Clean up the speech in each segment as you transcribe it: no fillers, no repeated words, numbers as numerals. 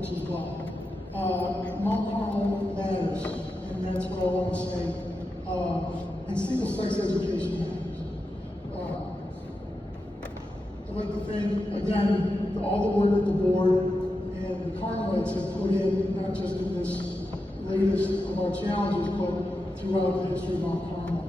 which is God. Mount Carmel matters, and that's what I want to say. And single-sex education matters. I'd like to thank, again, all the work that the board and the Carmelites have put in, not just in this latest of our challenges, but throughout the history of Mount Carmel.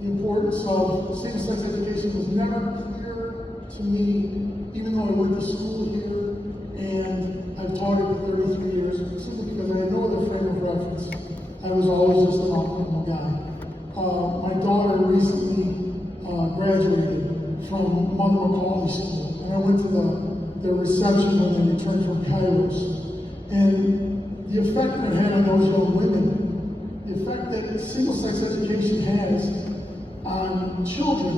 The importance of same-sex education was never clear to me, even though I went to school here and I've taught it for 33 years, simply because I had no other frame of reference. I was always just a Mount Carmel guy. My daughter recently graduated from Mother McCauley School, and I went to the reception when they returned from Kairos. And the effect it had on those young women, the effect that single-sex education has on children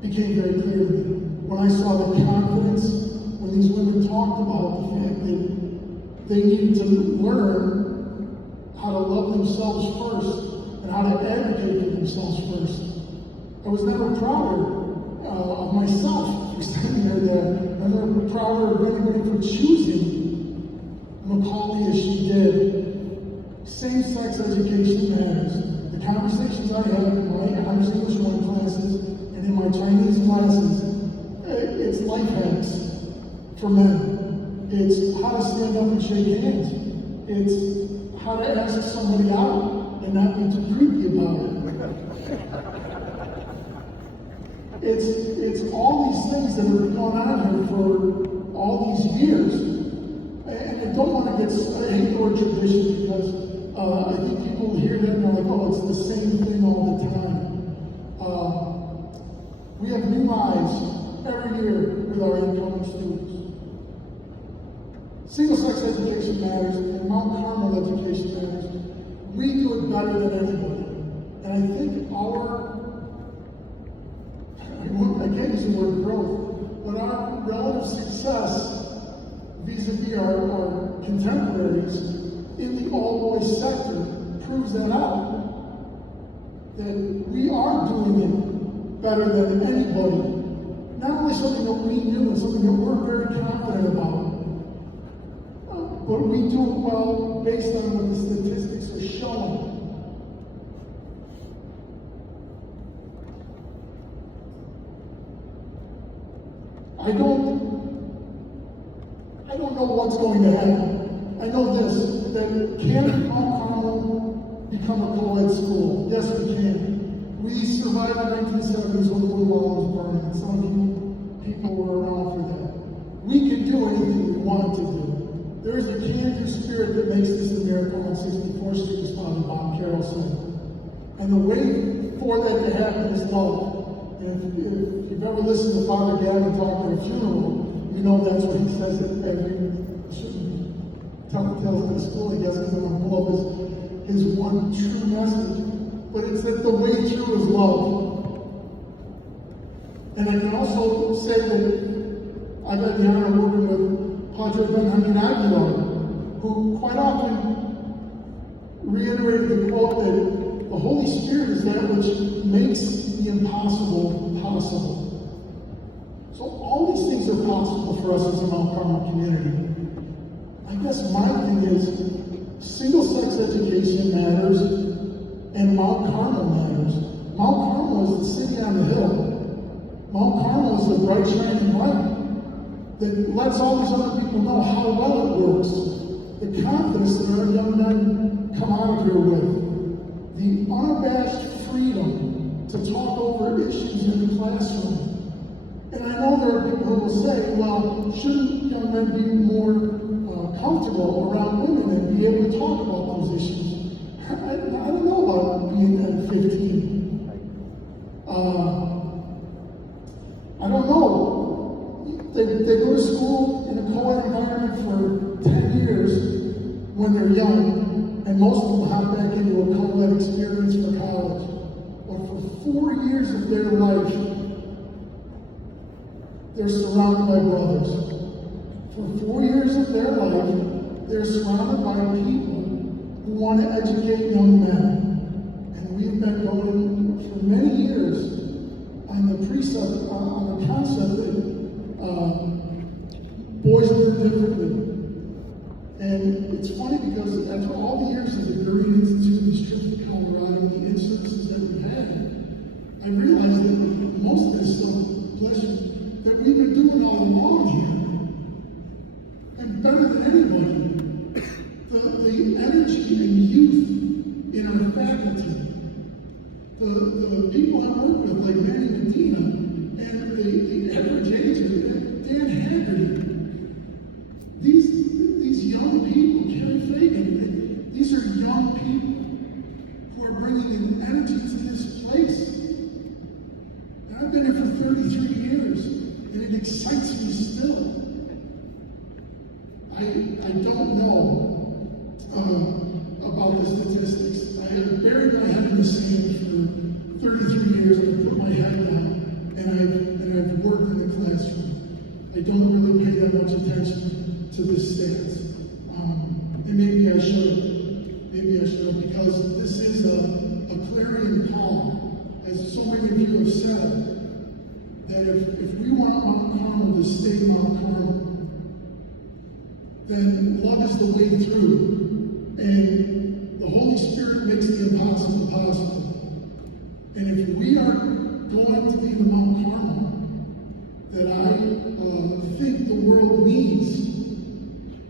became very clear to me. When I saw the confidence, when these women talked about the fact that they needed to learn how to love themselves first and how to advocate for themselves first. I was never prouder of myself for standing there. I'm never prouder of anybody for choosing Macaulay as she did. Same-sex education matters. The conversations I have in my Irish English 1 classes and in my Chinese classes, it's life hacks for men. It's how to stand up and shake hands. It's how to ask somebody out and not be too creepy about it. It's all these things that have been going on here for all these years. And I don't want to get, I hate the word tradition because I think people hear that and they're like, oh, it's the same thing all the time. We have new lives every year with our incoming students. Single-sex education matters, and Mount Carmel education matters. We do it better than anybody. And I think I can't use the word growth, but our relative success vis-a-vis our contemporaries in the all-boys sector proves that out. That we are doing it better than anybody. Not only something that we do and something that we're very confident about, but we do it well based on what the statistics are showing. I don't know what's going to happen. I know this, that can Mount Carmel become a co-ed school? Yes, we can. We survived the 1970s when the Blue Wall was burning. Some of you people were around for that. We can do anything we want to do. There is a can-do spirit that makes this America on 64th Street, as Father Bob Carroll said. And the way for that to happen is love. And if you've ever listened to Father Gavin talk at a funeral, you know that's what he says at every, tells at the school, he doesn't want to pull up his one true message. But it's that the way through is love. And I can also say that I've had the honor of working with Padre Benjamin Aguilar, who quite often reiterated the quote that the Holy Spirit is that which makes the impossible possible. So all these things are possible for us as a Mount Carmel community. I guess my thing is single-sex education matters and Mount Carmel matters. Mount Carmel is the city on the hill. Mount Carmel is the bright shining light that lets all these other people know how well it works. The confidence that our young men come out of here with. The unabashed freedom to talk over issues in the classroom. And I know there are people who will say, well, shouldn't young men be more comfortable around women and be able to talk about those issues? I don't know about being at 15. I don't know. They go to school in a co-ed environment for 10 years when they're young, and most of them hop back into a co-ed experience for college. But for 4 years of their life, they're surrounded by brothers. For 4 years of their life, they're surrounded by people who want to educate young men. And we've been going for many years on the concept that boys learn differently. And it's funny because after all the years of the Green Institute, these trips to Colorado, the instances that we've had, I realized that most of this stuff, pleasure, that we've been doing all along here. And better than anybody, the energy and youth in our faculty, the people I work with, like Mary Medina, and the average age of Dan Haggerty, these young people, Kerry Fagan, these are young people who are bringing in energy to this place. And I've been here for 33 years, and it excites me still. I don't know about the statistics. I have buried my head in the sand for 33 years. I've put my head down, and I've worked in the classroom. I don't really pay that much attention to the stats. And maybe I should. Maybe I should, because this is a clarion call, as so many of you have said, that if we want Mount Carmel to stay Mount Carmel, then love is the way through, and the Holy Spirit makes the impossible possible. And if we are going to be the Mount Carmel that I think the world needs,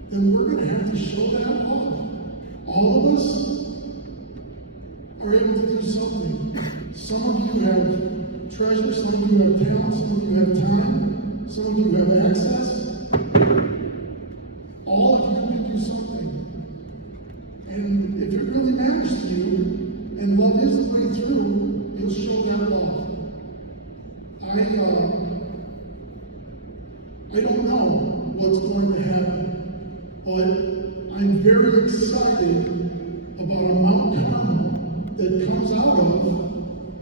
then we're going to have to show that love. All of us are able to do something. Some of you have treasure, some of you have talent, some of you have time, some of you have access. All of you can do something. And if it really matters to you, and love is the way through, you'll show that love. I don't know what's going to happen, but I'm very excited about a Mount Carmel that comes out of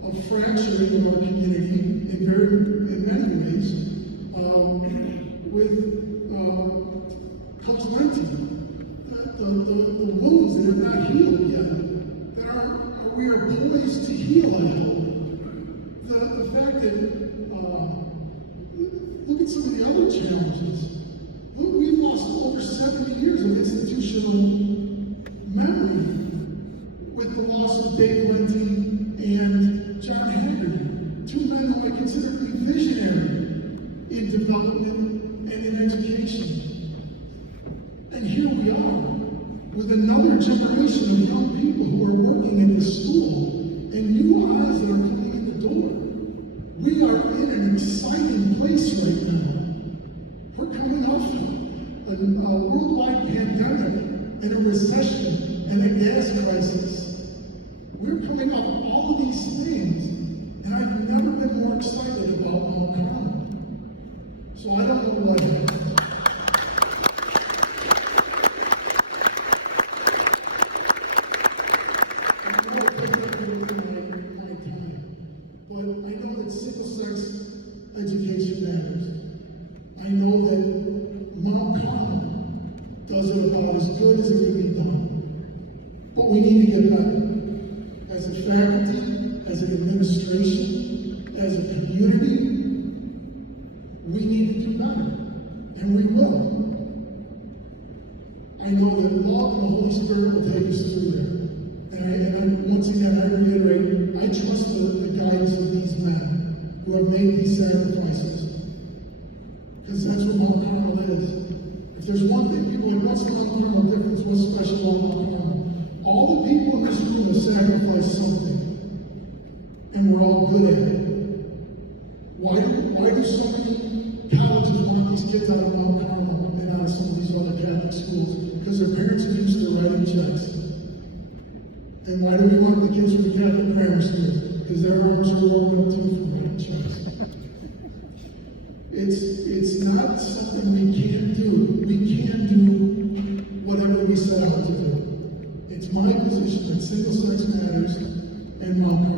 a fracturing of our community in many ways, with Coach Linty, the wounds that are not healed yet, that we are poised to heal, I hope. The fact that, look at some of the other challenges. We've lost over 70 years of institutional memory with the loss of Dave Linty and John Haggerty, two men who I consider to be visionary in development and in education. And here we are, with another generation of young people who are working in the school, and new eyes that are coming in the door. We are in an exciting place right now. We're coming off a worldwide pandemic, and a recession, and a gas crisis. We're coming off all of these things, and I've never been more excited about Mount Carmel. So I don't know what happens. Education matters. I know that Mount Carmel does it about as good as it can be done. But we need to get better. As a faculty, as an administration, as a community, we need to do better. And we will. I know that love and the Holy Spirit will take us through there. And once again, I reiterate, I trust the guidance of these men who have made these sacrifices. Because that's what Mount Carmel is. If there's one thing people are, what's the Mount Carmel difference? What's special about Mount Carmel? All the people in this room have sacrificed something. And we're all good at it. Why do so many colleges want these kids out of Mount Carmel and out of some of these other Catholic schools? Because their parents are used to writing checks. And why do we want the kids from the Catholic grammar school? Because their arms are rolling up too for writing checks. It's not something we can't do. We can do whatever we set out to do. It's my position that single sex matters and Mount Carmel